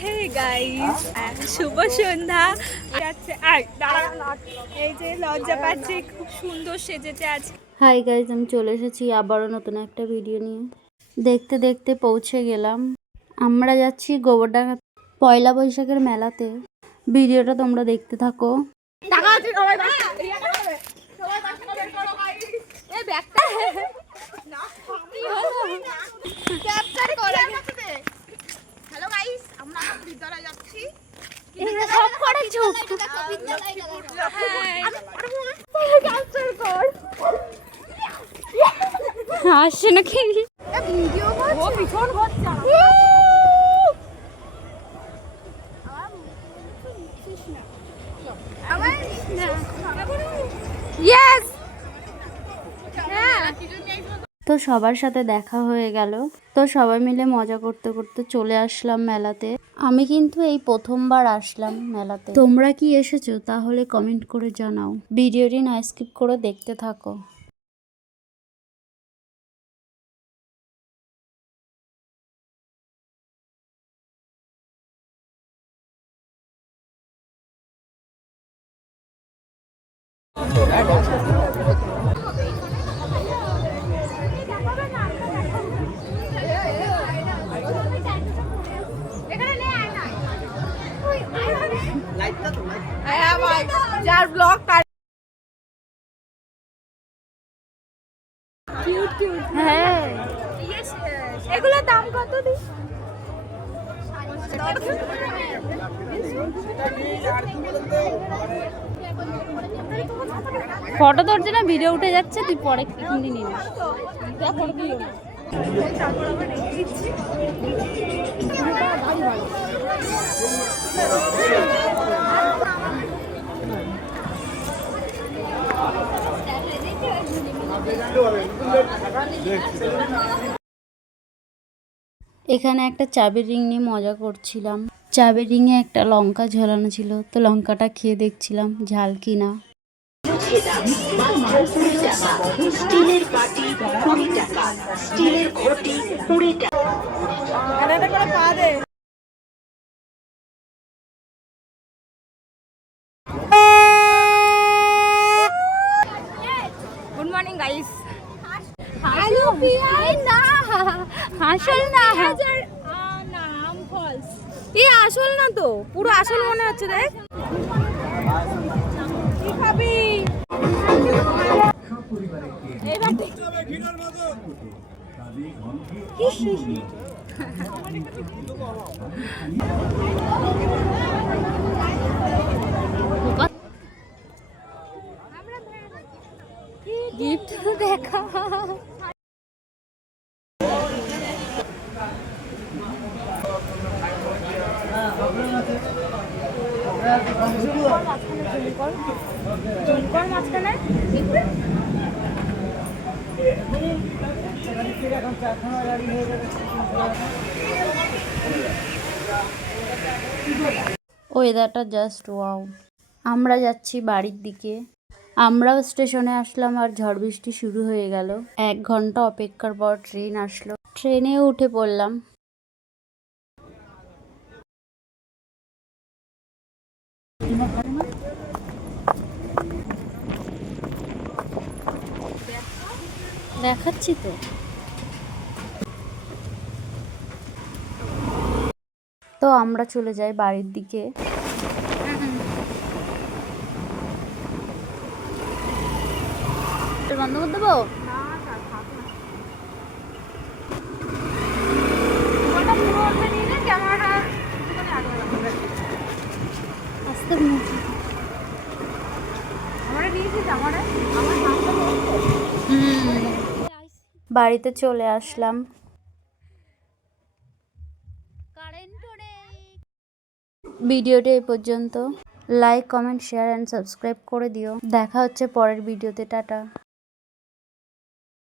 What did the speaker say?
Hey guys, শুভ সন্ধ্যা। এই যে লজ্জা পাচ্ছে, খুব সুন্দর সেজেছে আজ। হাই গাইজ, আমি চলে এসেছি আবারও নতুন একটা ভিডিও নিয়ে। দেখতে দেখতে পৌঁছে গেলাম। আমরা যাচ্ছি গোবরডাঙ্গা পয়লা বৈশাখের মেলাতে। ভিডিওটা তোমরা দেখতে থাকো। হ্যালো গাইস, আমরা বিদ্যালয়ে যাচ্ছি। আসছে নাকি ভিডিও ভীষণ হচ্ছে। তো সবার সাথে দেখা হয়ে গেল। তো সবাই মিলে মজা করতে করতে চলে আসলাম মেলাতে। আমি কিন্তু এই প্রথমবার আসলাম মেলাতে। তোমরা কি এসেছো তাহলে কমেন্ট করে জানাও। ভিডিওটি না স্কিপ করে দেখতে থাকো। যার ব্লগ তার হ্যাঁ, এগুলোর দাম কত দিই? ফটো তুলছে না, ভিডিও উঠে যাচ্ছে, তুই পরে কিনে নিবি। এখানে একটা চাবির রিং নিয়ে মজা করছিলাম। চাবির রিংয়ে একটা লঙ্কা ঝোলানো ছিল, তো লঙ্কাটা খেয়ে দেখছিলাম ঝাল কিনা। স্টিলের বাটি 20 টাকা, স্টিলের ঘটি 20 টাকা। Good morning guys. হ্যালো পিয়াই না, আসল না, নাম ফলস। এ আসল না তো, পুরো আসল মনে হচ্ছে। দেখ কি খাবি? গিফট দেখা। মাঝখানে ওয়েদারটা জাস্ট ওয়াও। আমরা যাচ্ছি বাড়ির দিকে। আমরাও স্টেশনে আসলাম আর ঝড় বৃষ্টি শুরু হয়ে গেল। 1 ঘন্টা অপেক্ষার পর ট্রেন আসলো। ট্রেনেও উঠে পড়লাম। দেখাচ্ছি তো। তো আমরা চলে যাই বাড়ির দিকে। বন্ধ করে দেবো। আস্তে বাড়িতে চলে আসলাম। ভিডিওটি এই পর্যন্ত। Like, comment, share and subscribe করে দিও। দেখা হচ্ছে পরের ভিডিওতে। টাটা।